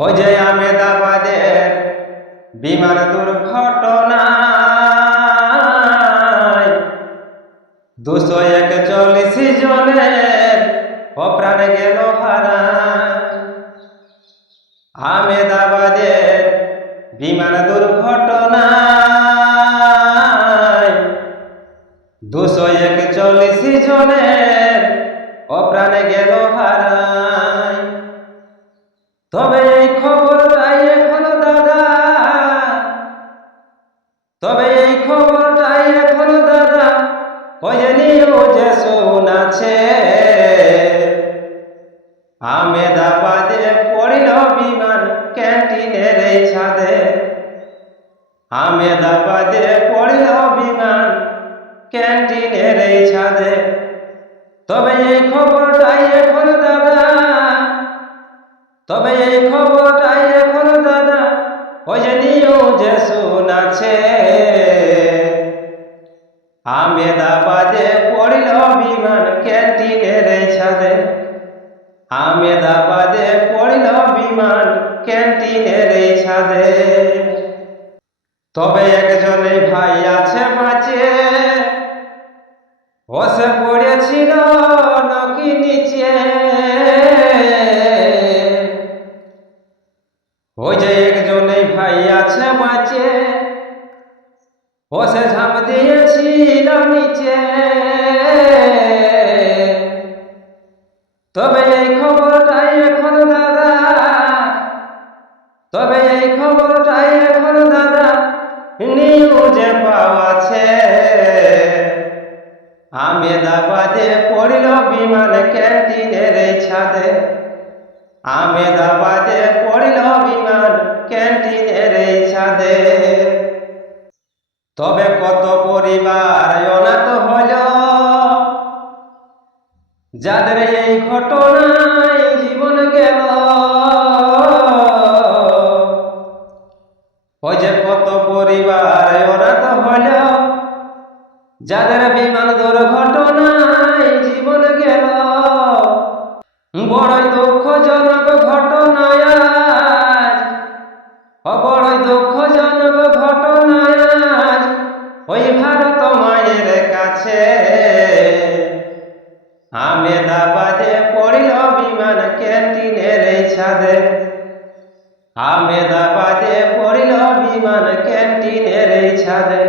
ওই যে আমেদাবাদের বিমান দুর্ঘটনায় দুশো একচল্লিশ জনের অপ্রাণ গেল হারা। আমেদাবাদের বিমান দুর্ঘটনায় দুশো একচল্লিশ জনের অপ্রাণ গেল হারায়। তবে খবরটাই এখন দাদা ওই যে নিউজে শোনাছে আমেদাবাদে পড়িল বিমান ক্যান্টিনের এই ছাদে। আমেদাবাদে পড়িল বিমান ক্যান্টিনের এই ছাদে। তবে এই খবরটাই এখন দাদা, তবে এই খবরটাই এখন দাদা ওই যে নিউজে শোনাছে আমেদাবাদে পড়িল বিমান ক্যান্টিনের ছাদে। আমেদাবাদে পড়িল বিমান ক্যান্টিনের ছাদে। তবে একজনে ভাই আছে বাঁচে বসে পড়েছিল নকি নিচে। ওই যে বসে ঝাঁপ দিয়েছিল নিচে। তবে এই খবরটাই এখন দাদা। তবে এই খবরটাই এখন দাদা। নিউজে পাওয়াছে। আমেদাবাদে পড়ল বিমান ক্যান্টিনের ছাদে। আমেদাবাদে পড়ল তবে কত পরিবার অনাথ হল যাদের এই ঘটনায় জীবন গেল, ওই যে কত পরিবার অনাথ হল যাদের বিমান দুর্ঘটনায় আমেদাবাদে পড়িল বিমান ক্যান্টিনের ছাদে। আমেদাবাদে পড়িল বিমান ক্যান্টিনের ছাদে।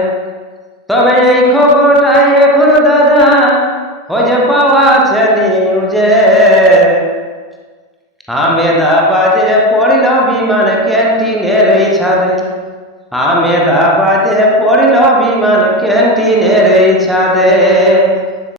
তবে এই খবরটাই এখন দাদা ওই যে পাওয়া আছে নিউজে আমেদাবাদে পড়িল বিমান ক্যান্টিনের ছাদে। আমেদাবাদে পড়িল বিমান ক্যান্টিনের ছাদে।